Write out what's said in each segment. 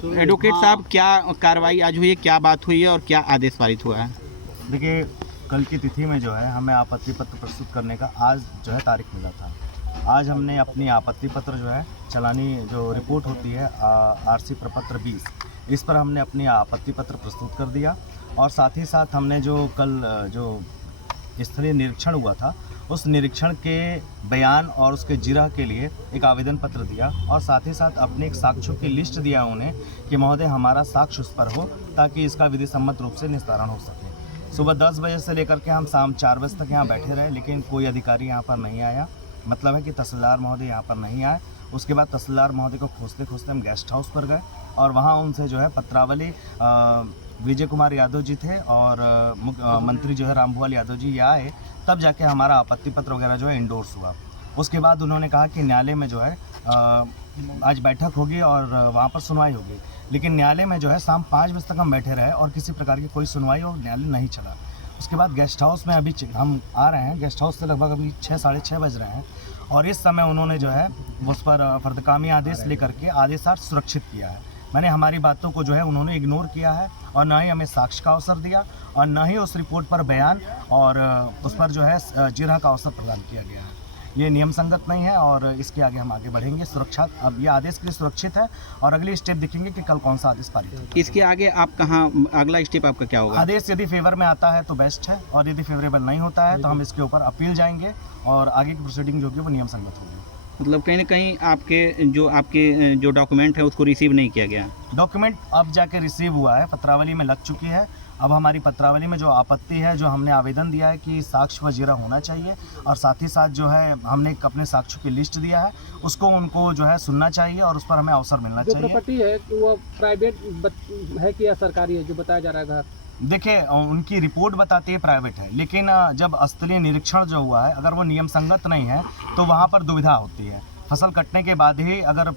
Advocate साहब, क्या कार्रवाई आज हुई है, क्या बात हुई है और क्या आदेश पारित हुआ है? देखिए, कल की तिथि में जो है हमें आपत्ति पत्र प्रस्तुत करने का आज जो है तारीख मिला था। आज हमने अपनी आपत्ति पत्र जो है चलानी जो रिपोर्ट होती है आरसी प्रपत्र 20, इस पर हमने अपनी आपत्ति पत्र प्रस्तुत कर दिया। और साथ ही साथ हमने जो कल जो स्थलीय निरीक्षण हुआ था उस निरीक्षण के बयान और उसके जिरह के लिए एक आवेदन पत्र दिया और साथ ही साथ अपने एक साक्ष्यों की लिस्ट दिया उन्हें कि महोदय हमारा साक्ष्य उस पर हो ताकि इसका विधि सम्मत रूप से निस्तारण हो सके। सुबह 10 बजे से लेकर के हम शाम 4 बजे तक यहाँ बैठे रहे, लेकिन कोई अधिकारी यहाँ पर नहीं आया। मतलब है कि तहसीलदार महोदय यहाँ पर नहीं आए। उसके बाद तहसीलदार महोदय को खोजते खोजते हम गेस्ट हाउस पर गए और वहाँ उनसे जो है पत्रावली विजय कुमार यादव जी थे और मंत्री जो है रामभुआल यादव जी ये आए, तब जाके हमारा आपत्ति पत्र वगैरह जो है इंडोर्स हुआ। उसके बाद उन्होंने कहा कि न्यायालय में जो है आज बैठक होगी और वहाँ पर सुनवाई होगी, लेकिन न्यायालय में जो है शाम 5 बजे तक हम बैठे रहे और किसी प्रकार की कोई सुनवाई और न्यायालय नहीं चला। उसके बाद गेस्ट हाउस में अभी हम आ रहे हैं, गेस्ट हाउस से लगभग अभी 6 साढ़े 6 बज रहे हैं और इस समय उन्होंने जो है उस पर फर्दकामी आदेश लेकर के आदेशार्थ सुरक्षित किया है। मैंने हमारी बातों को जो है उन्होंने इग्नोर किया है और न ही हमें साक्ष्य का अवसर दिया और न ही उस रिपोर्ट पर बयान और उस पर जो है जिरह का अवसर प्रदान किया गया है। ये नियम संगत नहीं है और इसके आगे हम आगे बढ़ेंगे। सुरक्षा अब ये आदेश के लिए सुरक्षित है और अगली स्टेप देखेंगे कि कल कौन सा आदेश पारित है। इसके आगे आप कहाँ, अगला स्टेप आपका क्या होगा? आदेश यदि फेवर में आता है तो बेस्ट है और यदि फेवरेबल नहीं होता है तो हम इसके ऊपर अपील जाएंगे और आगे की प्रोसीडिंग जो होगी वो नियम संगत होगी। मतलब कहीं ना कहीं आपके जो डॉक्यूमेंट है उसको रिसीव नहीं किया गया? डॉक्यूमेंट अब जाके रिसीव हुआ है, पत्रावली में लग चुकी है। अब हमारी पत्रावली में जो आपत्ति है, जो हमने आवेदन दिया है कि साक्ष्य व जिरह होना चाहिए और साथ ही साथ जो है हमने अपने साक्ष्यों की लिस्ट दिया है, उसको उनको जो है सुनना चाहिए और उस पर हमें अवसर मिलना चाहिए। जो प्रॉपर्टी है वो प्राइवेट है कि या सरकारी है जो बताया जा रहा है घर? देखिए, उनकी रिपोर्ट बताती है प्राइवेट है, लेकिन जब स्थलीय निरीक्षण जो हुआ है अगर वो नियम संगत नहीं है तो वहाँ पर दुविधा होती है। फसल कटने के बाद ही अगर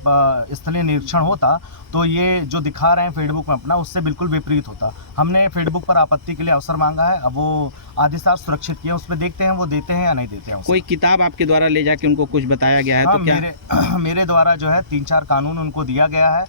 स्थलीय निरीक्षण होता तो ये जो दिखा रहे हैं फेसबुक में अपना, उससे बिल्कुल विपरीत होता। हमने फेसबुक पर आपत्ति के लिए अवसर मांगा है, अब वो आदेशार्थ सुरक्षित किया, उस पर देखते हैं वो देते हैं या नहीं देते हैं। कोई किताब आपके द्वारा ले जाके उनको कुछ बताया गया है? हाँ, तो क्या मेरे द्वारा जो है 3-4 कानून उनको दिया गया है,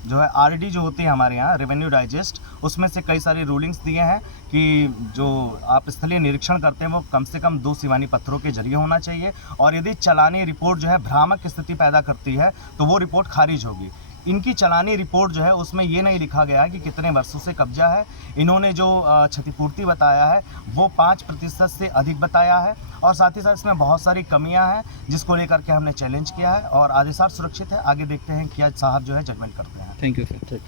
जो है आरडी जो होती है हमारे यहाँ रेवेन्यू डाइजेस्ट, उसमें से कई सारी रूलिंग्स दिए हैं कि जो आप स्थलीय निरीक्षण करते हैं वो कम से कम 2 सीमानी पत्थरों के जरिए होना चाहिए और यदि चलानी रिपोर्ट जो है भ्रामक स्थिति पैदा करती है तो वो रिपोर्ट खारिज होगी। इनकी चलानी रिपोर्ट जो है उसमें ये नहीं लिखा गया है कि कितने वर्षों से कब्जा है। इन्होंने जो क्षतिपूर्ति बताया है वो 5% से अधिक बताया है और साथ ही साथ इसमें बहुत सारी कमियां हैं जिसको लेकर के हमने चैलेंज किया है और आदेशार्थ सुरक्षित है। आगे देखते हैं क्या साहब जो है जजमेंट करते हैं। Thank you sir.